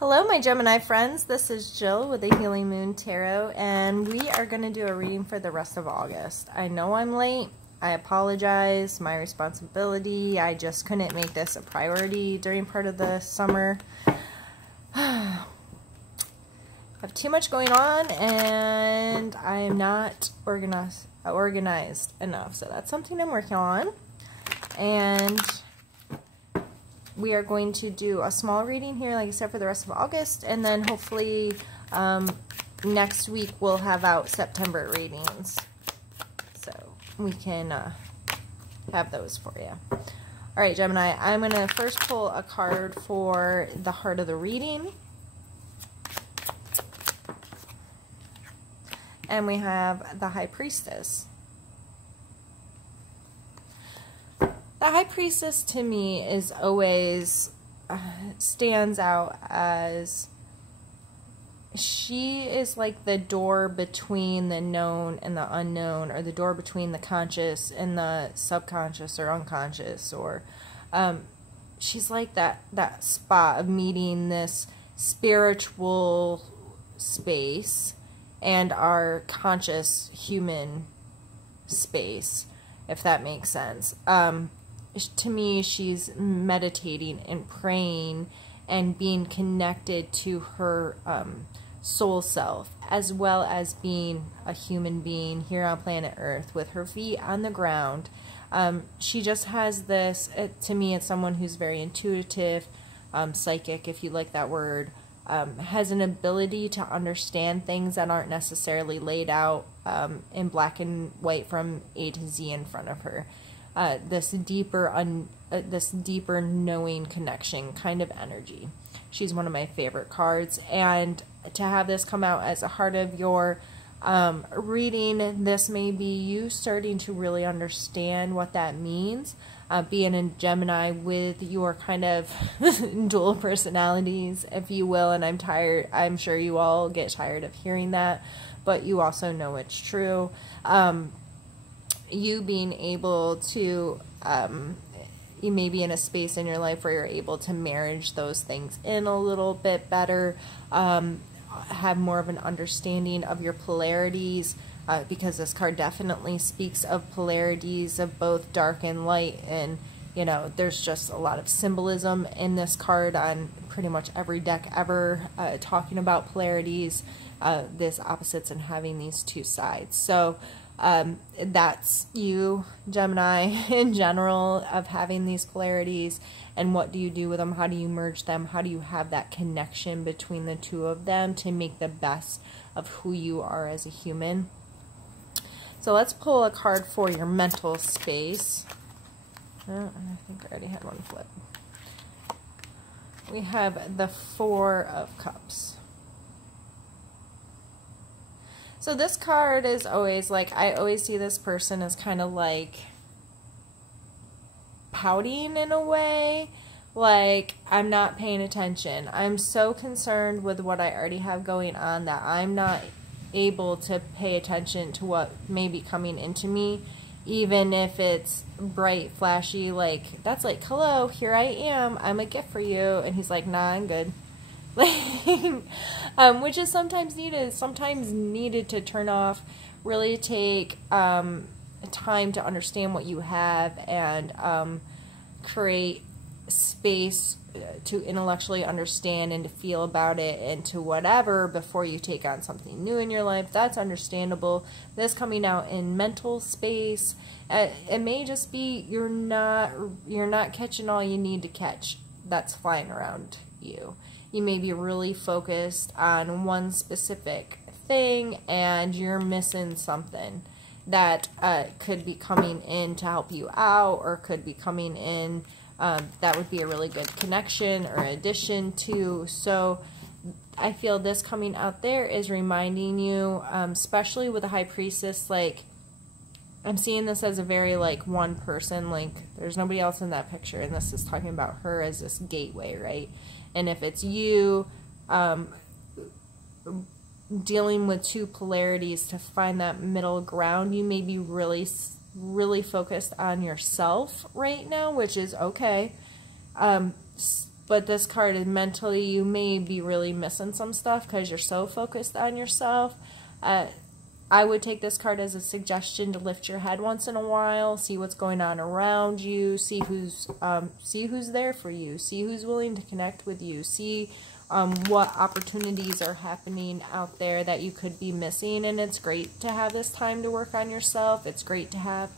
Hello my Gemini friends, this is Jill with the Healing Moon Tarot, and we are going to do a reading for the rest of August. I know I'm late, I apologize, my responsibility, I just couldn't make this a priority during part of the summer. I have too much going on and I'm not organized enough, so that's something I'm working on. And we are going to do a small reading here, like I said, for the rest of August, and then hopefully next week we'll have out September readings, so we can have those for you. All right, Gemini, I'm going to first pull a card for the heart of the reading, and we have the High Priestess. The High Priestess to me is always stands out as she is like the door between the known and the unknown, or the door between the conscious and the subconscious or unconscious, or she's like that spot of meeting this spiritual space and our conscious human space, if that makes sense. To me, she's meditating and praying and being connected to her soul self, as well as being a human being here on planet Earth with her feet on the ground. She just has this, to me, it's someone who's very intuitive, psychic, if you like that word, has an ability to understand things that aren't necessarily laid out in black and white from A to Z in front of her. This deeper knowing connection kind of energy. She's one of my favorite cards, and to have this come out as a heart of your reading, this may be you starting to really understand what that means, being in Gemini with your kind of dual personalities, if you will, and I'm sure you all get tired of hearing that, but you also know it's true. You being able to, you may be in a space in your life where you're able to marriage those things in a little bit better, have more of an understanding of your polarities, because this card definitely speaks of polarities of both dark and light, and you know, there's just a lot of symbolism in this card on pretty much every deck ever, talking about polarities, this opposites, and having these two sides. So that's you, Gemini, in general, of having these polarities, and what do you do with them? How do you merge them? How do you have that connection between the two of them to make the best of who you are as a human? So let's pull a card for your mental space. Oh, I think I already had one flip. We have the Four of Cups. So this card is always like, I always see this person as kind of like pouting in a way, like I'm not paying attention. I'm so concerned with what I already have going on that I'm not able to pay attention to what may be coming into me, even if it's bright, flashy, like that's like, hello, here I am, I'm a gift for you, and he's like, nah, I'm good. Which is sometimes needed to turn off, really take time to understand what you have, and create space to intellectually understand and to feel about it and to whatever before you take on something new in your life. That's understandable. This coming out in mental space, it may just be you're not catching all you need to catch that's flying around you. You may be really focused on one specific thing and you're missing something that could be coming in to help you out, or could be coming in that would be a really good connection or addition to. So I feel this coming out there is reminding you, especially with the High Priestess, like I'm seeing this as a very like one person, like there's nobody else in that picture, and this is talking about her as this gateway, right? And if it's you dealing with two polarities to find that middle ground, you may be really focused on yourself right now, which is okay. but this card is mentally, you may be really missing some stuff because you're so focused on yourself. I would take this card as a suggestion to lift your head once in a while, see what's going on around you, see who's there for you, see who's willing to connect with you, see what opportunities are happening out there that you could be missing. And it's great to have this time to work on yourself. It's great to have,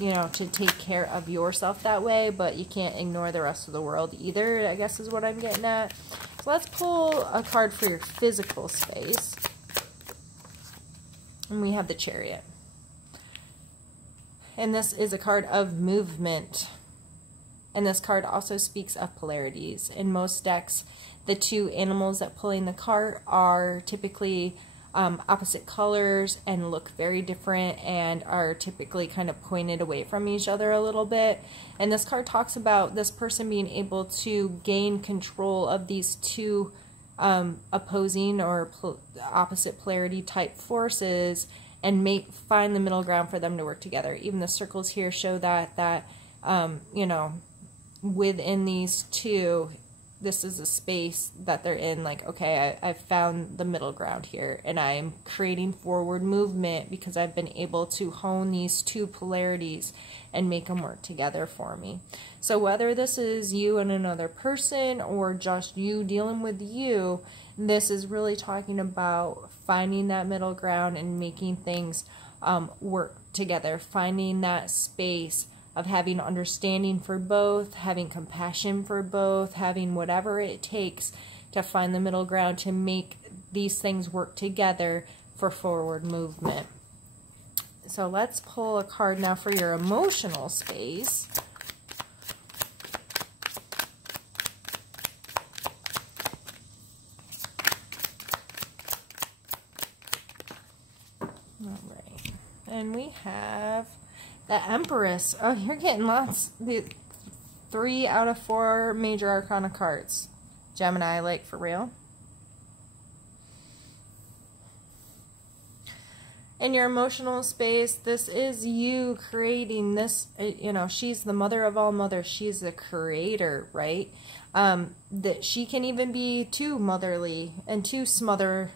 you know, to take care of yourself that way, but you can't ignore the rest of the world either, I guess is what I'm getting at. So let's pull a card for your physical space. And we have the Chariot. And this is a card of movement. And this card also speaks of polarities. In most decks, the two animals that pulling the card are typically opposite colors and look very different and are typically kind of pointed away from each other a little bit. And this card talks about this person being able to gain control of these two opposing or opposite polarity type forces and find the middle ground for them to work together. Even the circles here show that you know, within these two, this is a space that they're in, like, okay, I've found the middle ground here, and I'm creating forward movement because I've been able to hone these two polarities and make them work together for me. So whether this is you and another person or just you dealing with you, this is really talking about finding that middle ground and making things work together, finding that space of having understanding for both, having compassion for both, having whatever it takes to find the middle ground to make these things work together for forward movement. So let's pull a card now for your emotional space. All right, and we have the Empress. Oh, you're getting lots. 3 out of 4 major arcana cards. Gemini, like, for real. In your emotional space, this is you creating this, you know, she's the mother of all mothers. She's the creator, right? That she can even be too motherly and too smothering,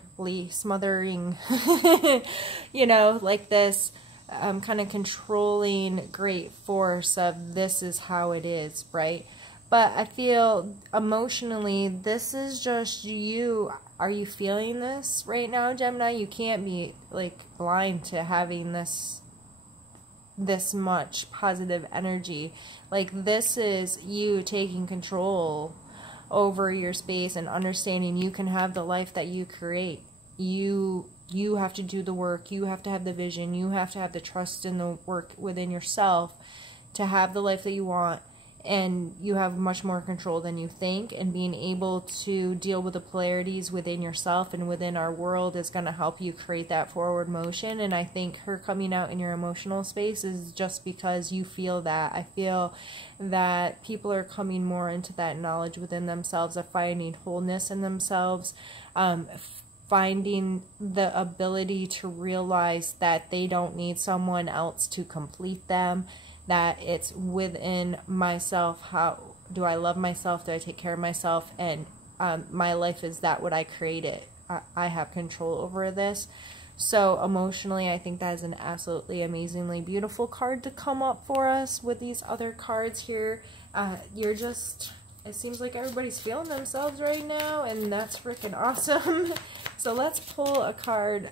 you know, like this kind of controlling great force of this is how it is, right? But I feel emotionally, this is just you. Are you feeling this right now, Gemini? You can't be, like, blind to having this much positive energy. Like, this is you taking control over your space and understanding you can have the life that you create. You have to do the work. You have to have the vision. You have to have the trust in the work within yourself to have the life that you want. And you have much more control than you think. And being able to deal with the polarities within yourself and within our world is going to help you create that forward motion. And I think her coming out in your emotional space is just because you feel that. I feel that people are coming more into that knowledge within themselves of finding wholeness in themselves, finding the ability to realize that they don't need someone else to complete them, that it's within myself. How do I love myself? Do I take care of myself? And my life is that what I created. I have control over this. So emotionally, I think that is an absolutely amazingly beautiful card to come up for us with these other cards here. You're just... It seems like everybody's feeling themselves right now, and that's freaking awesome. So let's pull a card.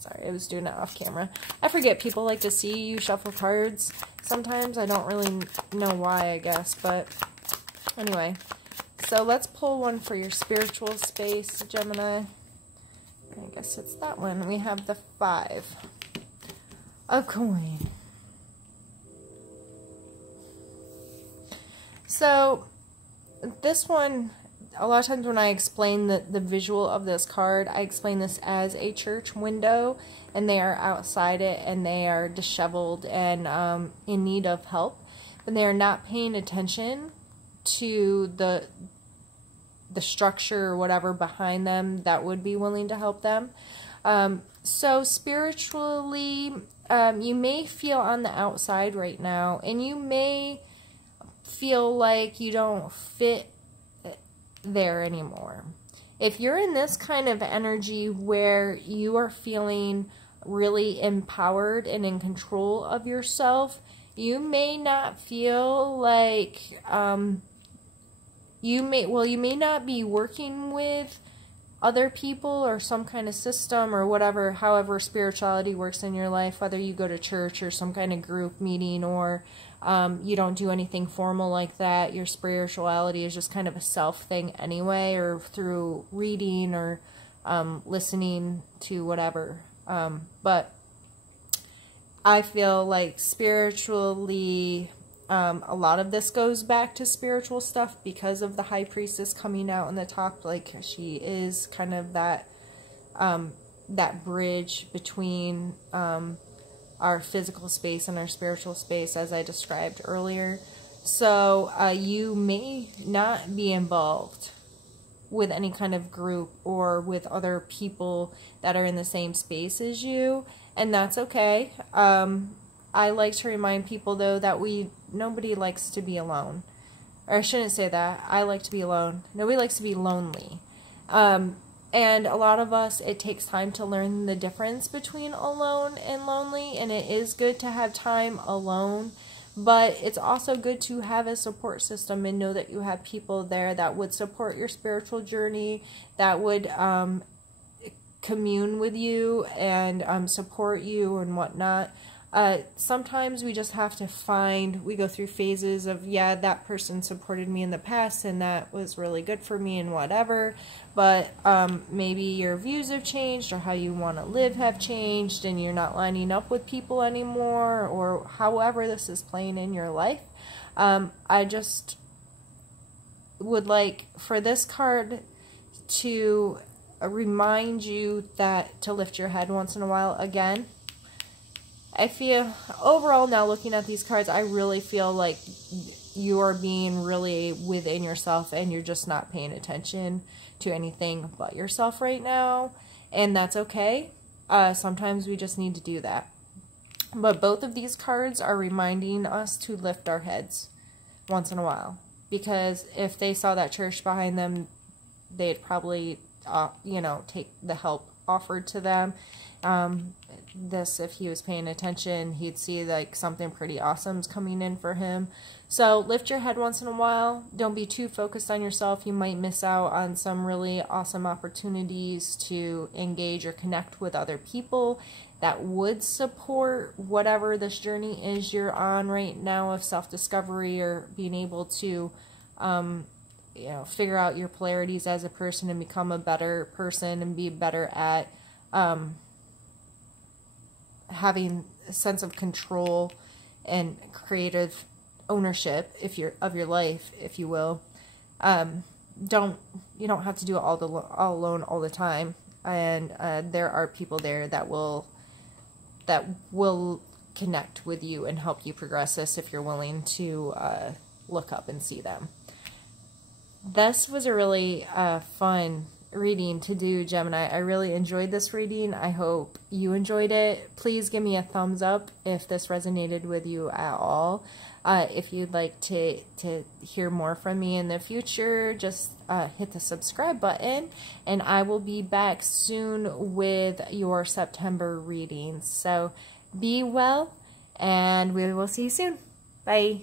Sorry, I was doing it off camera. I forget people like to see you shuffle cards sometimes. I don't really know why, I guess, but anyway. So let's pull one for your spiritual space, Gemini. I guess it's that one. We have the 5 of coin. So this one, a lot of times when I explain the visual of this card, I explain this as a church window, and they are outside it, and they are disheveled and in need of help, but they are not paying attention to the structure or whatever behind them that would be willing to help them. So spiritually, you may feel on the outside right now, and you may feel like you don't fit there anymore. If you're in this kind of energy where you are feeling really empowered and in control of yourself, you may not feel like, you may not be working with other people or some kind of system or whatever, however spirituality works in your life, whether you go to church or some kind of group meeting, or you don't do anything formal like that. Your spirituality is just kind of a self thing anyway, or through reading or listening to whatever. But I feel like spiritually, a lot of this goes back to spiritual stuff because of the High Priestess coming out on the top. Like, she is kind of that, that bridge between, our physical space and our spiritual space, as I described earlier. So, you may not be involved with any kind of group or with other people that are in the same space as you, and that's okay. I like to remind people, though, that nobody likes to be alone. Or I shouldn't say that. I like to be alone. Nobody likes to be lonely. And a lot of us, it takes time to learn the difference between alone and lonely, and it is good to have time alone, but it's also good to have a support system and know that you have people there that would support your spiritual journey, that would commune with you and support you and whatnot. Sometimes we just have to we go through phases of, yeah, that person supported me in the past and that was really good for me and whatever, but maybe your views have changed, or how you want to live have changed, and you're not lining up with people anymore, or however this is playing in your life. I just would like for this card to remind you that to lift your head once in a while again. I feel, overall, now looking at these cards, I really feel like you are being really within yourself and you're just not paying attention to anything but yourself right now. And that's okay. Sometimes we just need to do that. But both of these cards are reminding us to lift our heads once in a while. Because if they saw that church behind them, they'd probably, take the help offered to them. If he was paying attention, he'd see like something pretty awesome's coming in for him. So lift your head once in a while. Don't be too focused on yourself. You might miss out on some really awesome opportunities to engage or connect with other people that would support whatever this journey is you're on right now of self-discovery, or being able to figure out your polarities as a person and become a better person and be better at having a sense of control and creative ownership of your life, if you will. You don't have to do it all alone all the time, and there are people there that will connect with you and help you progress this if you're willing to look up and see them. This was a really fun reading to do, Gemini. I really enjoyed this reading. I hope you enjoyed it. Please give me a thumbs up if this resonated with you at all. If you'd like to hear more from me in the future, just hit the subscribe button, and I will be back soon with your September readings. So be well, and we will see you soon. Bye.